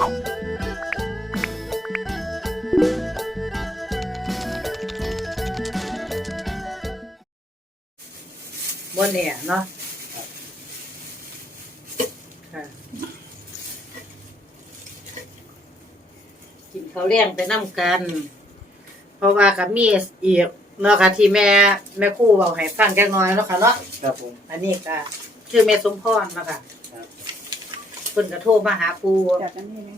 บนเนี่ยเนาะค่ะกินข้าวเลี้ยงไปน้ำกัน เพราะว่ากับมีอีกเนาะค่ะที่แม่แม่ครู่บอกให้ฟังแค่น้อยเนาะค่ะเนาะครับผม อันนี้ก็ชื่อแม่สมพรเนาะค่ะครับ เพิ่นก็โทรมาหาปูจากนั้นนี่นะ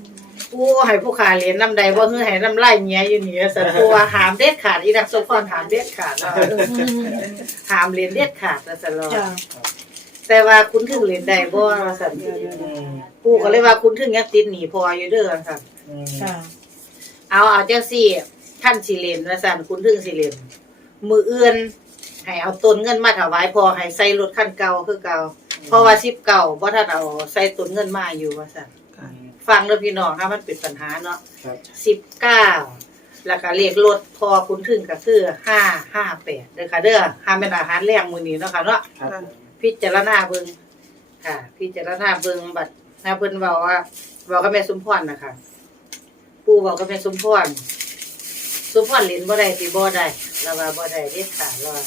ปูให้ผู้ขาเหรียญน้ำใดบ่คือให้น้ำไล่เมียอยู่นี่สันปูว่าหามเด็ดขาดอีนักสมพรหามเด็ดขาดเนาะหามเหรียญเด็ดขาดว่าซั่นเนาะจ้าแต่ว่าคุณถึงเหรียญใดบ่ว่าซั่นอืมปูก็เลยว่าคุณถึงยังติดหนีพออยู่เด้อค่ะอืมค่ะเอาเอาจังซี่ท่านสิเหรียญว่าซั่นคุณถึงสิเหรียญมืออื่นให้เอาต้นเงินมาถวายพอให้ใส่รถคันเก่าคือเก่า เพราะว่า10เก่าบ่ทันเอาใส่ต้นเงินมาอยู่ว่าซั่นอืมฟังเด้อพี่น้องค่ะมันเป็นปัญหาเนาะครับ19แล้วก็เลขรถพอคุณถึงก็คือ558เด้อค่ะเด้อห้ามเป็นอาหารแรงมื้อนี้เนาะค่ะเนาะครับผมพิจารณาเบิ่งค่ะ พิจารณาเบิ่งบัดถ้าเพิ่นเว้าว่าเว้ากับแม่สมพรน่ะค่ะปู่เว้ากับแม่สมพรสมพรเล่นบ่ได้สิบ่ได้แล้วว่าบ่ได้เด็ดขาดแล้วว่า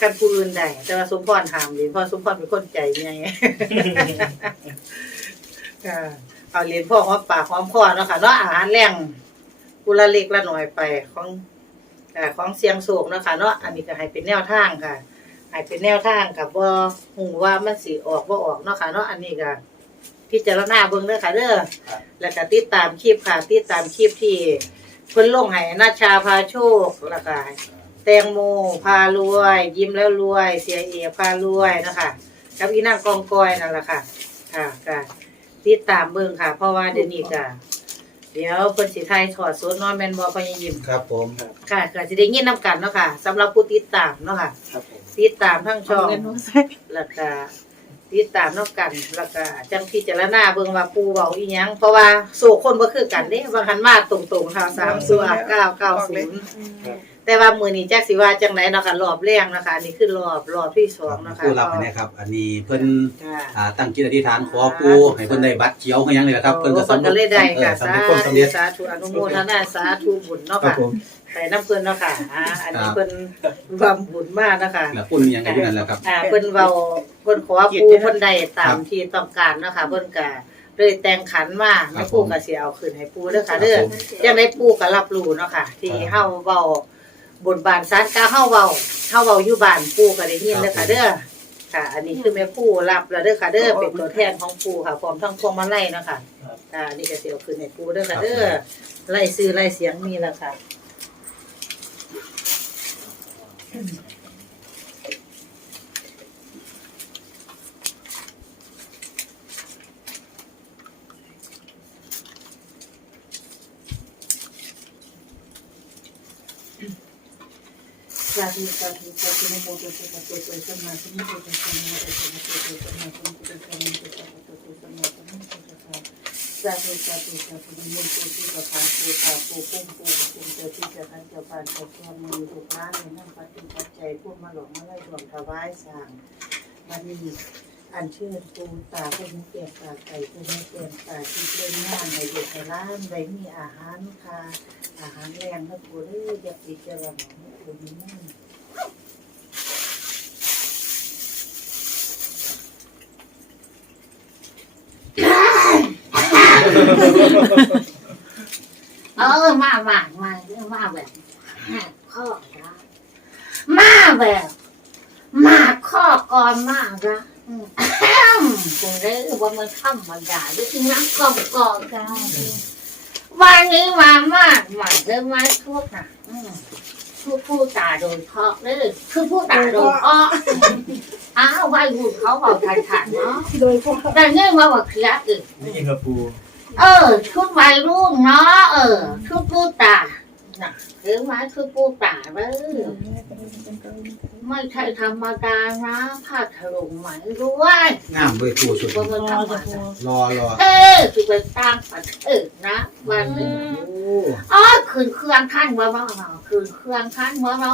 คันผู้อื่นได้ แต่ว่าสมพรห้ามเล่นเพราะสมพรเป็นคนใจใหญ่ค่ะเอาเล่นพ่อหอมปากหอมคอเนาะค่ะเนาะอาหารแรงกุละเล็กละน้อยไปของอ่าของเสียงโศกเนาะค่ะเนาะอันนี้ก็ให้เป็นแนวทางค่ะให้เป็นแนวทางกับว่าหูว่ามันสิออกบ่ออกเนาะค่ะเนาะอันนี้ก็พิจารณาเบิ่งเด้อค่ะเด้อครับแล้วก็ติดตามคลิปค่ะติดตามคลิปที่เพิ่นลงให้นาชาพาโชคแล้วก็ แตงโมพารวย ยิ้มแล้วรวย เสียเอพารวยนะคะกับอีนางกองกอยนั่นแหละค่ะ ค่ะก็ติดตามเบิ่งค่ะ เพราะว่าเดี๋ยวนี้ก็เดี๋ยวเพิ่นสิไทยถอดสดเนอนแม่นบ่พอยังยิ้มครับผมค่ะก็สิได้ยินนํกันเนาะค่ะสำหรับผู้ติดตามเนาะค่ะ ครับผมติดตามทั้งช่องเงินมาใส่แล้วก็ติดตามนอกกันแล้วก็จังพิจารณาเบิ่งว่าปูเว้าอีหยังเพราะว่าโศกคนบ่คือกันเด้บางคันมาตรงๆค่ะ3ส่วน990 แต่ว่ามื้อนี้จักสิว่าจังไดเนาะค่ะรอบแรกเนาะค่ะอันนี่คือรอบรอบที่สองเนาะค่ะผู้รับอันเนี้ยครับ อันนี้เพิ่นค่ะ อ่าตั้งจิตอธิษฐานขอปูให้เพิ่นได้บัตรเขียวคือหยังเลยครับ เพิ่เพิ่นนก็ก็สำสำเร็เร็จจได้เอค่ะอสาสำเร็จความสำเร็จธุสาธุอนุโมทนาสาธุบุญเนาะครับค่ะผมไปน้ำเพิ่นเนาะค่ะอ่าอันนี้ครับเพิ่นบำบุญมากเนาะค่ะแล้วปุ่นยังไงอยู่นั่นแหละครับ อ่าเพิ่นเว้าเพิ่นขอปูเพิ่นได้ตามที่ต้องการเนาะค่ะเพิ่นก็เลยแต่งขันมาแม่ปูก็สิเอาคืนให้ปูเด้อค่ะเด้อจังได้ปูก็รับรู้เนาะค่ะ ที่เฮาเว้า บนบานศาลกลางเฮาเว้าเฮาเว้าอยู่บ้านปูก็ได้ยินเด้อค่ะเด้อค่ะ อันนี้คือแม่ปูรับแล้วเด้อค่ะเด้อเป็นตัวแทนของปูค่ะพร้อมทั้งพวงมาลัยเนาะค่ะอ่าอันนี้ก็สิเอาคืนให้ปูเด้อค่ะเด้อไล่ซื้อไล่เสียงมีแล้วค่ะ สาธุสาธุสาธุนะโมตัสสะภะคะวะโตสัมมาสัมพุทธัสสะนะโมตัสสะภะคะวะโตสัมมาสัมพุทธัสสะนะโมตัสสะภะคะวะโตสัมมาสัมพุทธัสสะสาธุสาธุสาธุนะโมตัสสะภะคะวะโตสัมมาสัมพุทธัสสะนะโมตัสสะภะคะวะโตสัมมาสัมพุทธัสสะเจ้าที่เจะทันเจ้าบ้านเจ้าเมืองมือถูกร้านในน้ำปัจจุปัจจัยพวกมาหลงมาไล่รวมถวายสร้างมันมี อันเชิญปูตาเพื่อนเปลี่ยนตาไก่เพื่อนเปลี่ยนตาที่เล่นงานในเด็กในร้านใดมีอาหารค่ะ อาหารแรงครับปูเด้ออยากติดจะละหมอปูนี่นั่นเออมามามามาแบบข้อมาแบบมาข้อก่อนมากนะอืมคงได้ ว่ามันธรรมดาด้วยที่นักกอนก่อนกันวันนี้มามากมาเรื่องไม้ทุกนะอืมผู้ผู้ตาโดนเคาะเลยคือผู้ตาโดนเคาะอ้าววัยรุ่นเขาบอกทันทันๆเนาะแต่เนี่ยมาบอกเคลียร์อีกนี่ครับปูเออ ชุดวัยรุ่นเนาะเออ ชุดผู้ตา น่ะหรือว่าชุดผู้ตาเด้อไม่ใช่ธรรมดานะผ้าถลุงไหมด้วยงามเลยปูสุดว่ามันธรรมดารอรอเออคือเป็นตั้งประเทศนะวันนี้โอ้อ๋อคืนเครื่องท่านว่าบ้าคืนเครื่องท่านว่าบ้า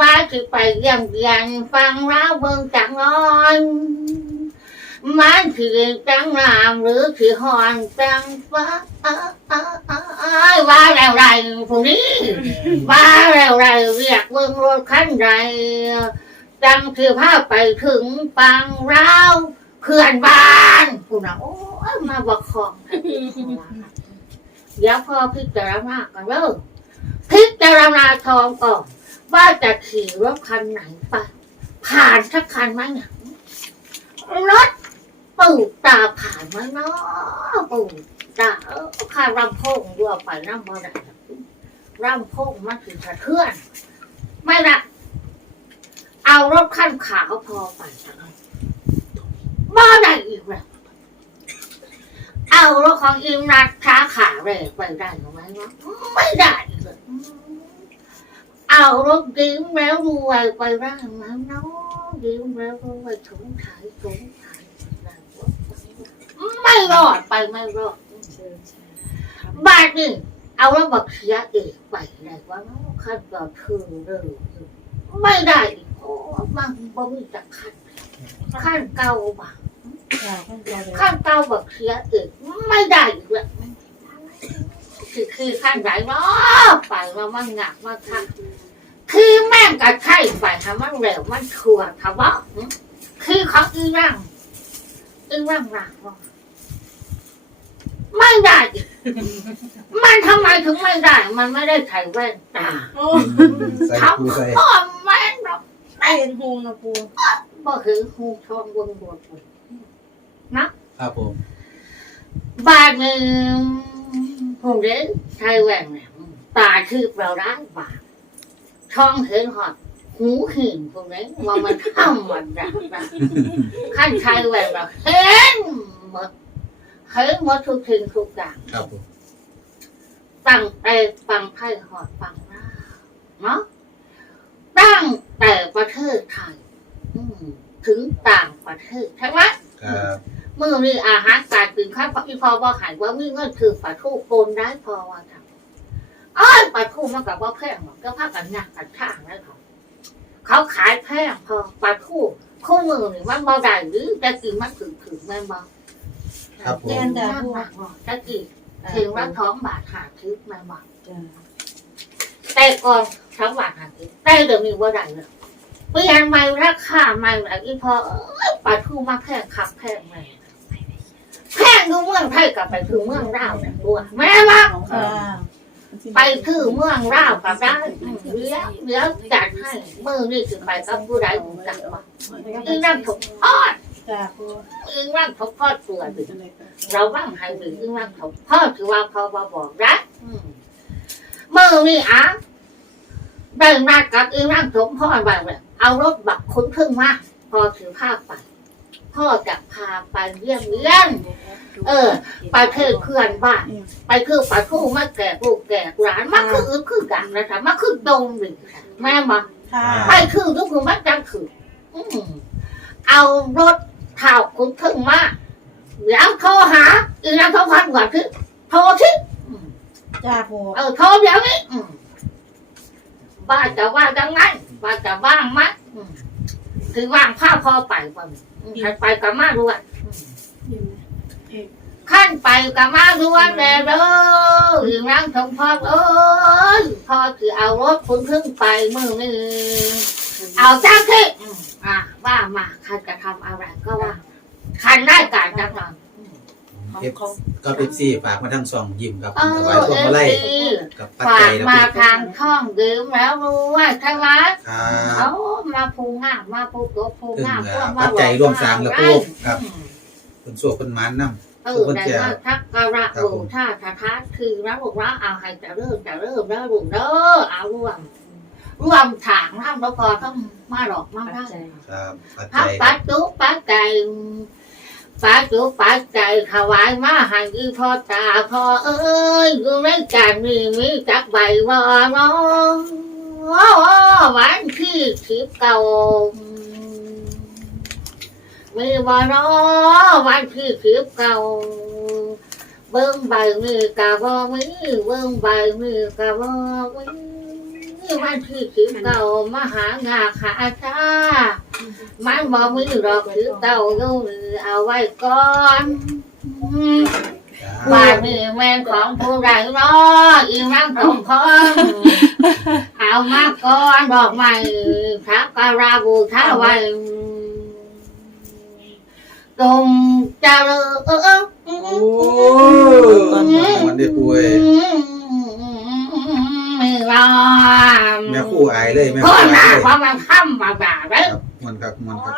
ว่าจะไปเยี่ยมเยียนฟังแล้วเบิ่งจังนอน มันคือจังรามหรือคือหอนจังฟ้าว่าแล้วไรผู้นี้ว่าแล้วไรเรียกเบิ่งรถคันใดจังคือพาไปถึงปังราวเพื่อนบ้านผู้น่ะโอ้ยมาบอกของเดี๋ยวพอพิจารณากันเริ่มพิจารณาทองก่อนว่าจะขี่รถคันไหนไปผ่านสักคันไหมเนี่ยรถ ปู่ตาผ่านไหมเนาะปู่ตาข้ารำโพงดัวไปน้ำบ่ได้รำโพงมันถึงสะเทือน ไม่ละเอารถขั้นขาวพอไปเถอะบ่ได้อีกแล้วเอารถของอิมรัดขาขาเลยไปได้ไหมเนาะไม่ได้อีกเลยเอารถยิ้มแล้วรวยไปได้ไหมเนาะยิ้มแล้วรวยถุงขายถุงขาย ไม่รอดไปไม่รอดบาทหนึ่งเอาแล้วบักเสียเอกไปได้ว่าเนาะขั้นต่อถือเลยไม่ได้อีกโอ้มันบ่มีจะขั้นขั้นเก่าบักค่ะท่านเจ้าเลยขั้นเก่าบักเสียเอกไม่ได้อีกเลยคือคือขั้นไหนเนาะไปแล้วมันหนักมากค่ะคือแม่งกะไข่ไปทำมันเร็วมันชัวร์ทำว่าคือเขาอีร่างอีร่างร่างว่า ไม่ได้ มันทำไมถึงไม่ได้ มันไม่ได้ใส่แว่นตาโอ้ใส่ปูใส่พ่อแม่งหรอกไม่เห็นหงนะปูบ่คือหูทองวงบวชครับผมบาทหนึ่งผมเด้ใส่แว่นเนี่ยตาคือเราได้บาทท้องเห็นหอดหูหินพวกนี้ว่ามันทำมันดักนะขั้นชายแหวนเราเห็นหมด เห็นหมดทุกสิ่งทุกอย่างครับผมตั้งแต่ฟังไทยหอดฟังหน้าเนาะตั้งแต่ประเทศไทยอืมถึงต่างประเทศใช่ไหมครับเมื่อมีอาหารการกินข้าวพระอีพอว่าหายว่ามีเงินถือปลาทูโกนได้พอว่าทำอ้อยปลาทูมันกับว่าแพงหรอกก็พากันหนักกันช่างได้เขาเขาขายแพงพอปลาทูคู่มือนี่มันบ่ได้หรือจะกินมันถึงถึงแม่นบ่ ครับผมแจ้นจ้าปูจะกินถึงว่าท้องบาทหาทึกแม่นบ่จ้าแต่ก่อนท้องบาทหาทึกแต่เดี๋ยวนี้ว่าได้เลยเปลี่ยนใหม่ราคาใหม่แบบอีพอเอ้ยปลาทูมาแพงคักแพงแม่แพงดูเมืองไทยกับไปถึงเมืองลาวเนี่ยด้วยแม่ว่า ค่ะ ไปถือเมืองราวกับได้เลี้ยวเลี้ยวจัดให้มือนี่คือไปกับผู้ใดผู้จักว่าอีนั่งถกทอด จ้าปูอีนั่งถกทอดตัวดิเราว่างให้หรืออีนั่งถกทอดคือว่าเขามาบอกรักอืมมือนี่อะได้นัดกับอีนั่งถกทอดไปแบบเอารถบักคุ้นครึ่งมาพอถือภาพไปพ่อจะพาไปเยี่ยมเยียนเออ ไปเทศเพื่อนบ้านไปคือปลาทูมาแก่ลูกแก่หลานมาคืออึคือกันนะคะมาคือดงหนึ่งค่ะแม่มาค่ะไปคือทุกคนมาจังคืออืมเอารถ เท่าคุณถึงมาเดี๋ยวโทรหาอีนางโทรพันก่อนคือโทรที่จ้าปูเออโทรเดี๋ยวนี้อืมบ้านจะว่าจังไงบ้านจะว่างไหมอืมคือว่างผ้าพอไปก่อนอืมใครไปกับมาด้วยอืมขั้นไปกับมาด้วยแน่เด้อถึงนั่งชมพ่อเอ้ยพ่อคือเอารถคุณขึ้นไปมือนี่เอาจ้างที่อืมอะว่ามาใครจะทำอะไรก็ว่า คันได้การจังหวะเอฟก็เอฟซีฝากมาทั้งสองยิ้มครับเอถอวายพวงเอมาลัยซีกับปัจฝาจักยแล้วมาพี่ทางช่องดื่มแล้วรู้ว่าใช่ไหมครับเขามาพูงามมาพูโตพูงามถึงพวกมาปัจจัยร่วมสร้างแล้วปู่ครับอืมคนสวกคนหมันนำเออแต่ว่าทักกระครับบูผมท่าทาทาคือนะบอกว่าเอาให้จะเริ่มจะเริ่มแล้วลูกเด้อเอารวมรวมถางน้ำแล้วพอต้องมาหลอกมาได้ครับปัจพัจักยปัดจุปัดใจ ปัดจุปัดใจถวายมาให้อีพ่อตาพ่อเอ้ยอยู่ในจานมีมีจักใบว่าน้องวันที่สิบเก้ามีบ่เนาะวันที่สิบเก้าเบิ่งใบมีกะบ่มีเบิ่งใบมีกะบ่มี วันที่สิบเก้ามหางาขาชามันบอกมือหรอกหรือเต้าดูเอาไว้ก่อนอืมบ้านนี่แม่นของผู้ใดเนาะอีนั่งสองคนเอามาก่อนบอกใหม่ทักการาบูท้าไว้ตรงเจริญเออเออโอ้มันได้ป่วย ไม่รอแม่คู่อายเลยแม่พ่อคู่หน้าอายเลยว่ามันค่ำมาด่าได้ครับมันครับมันครับ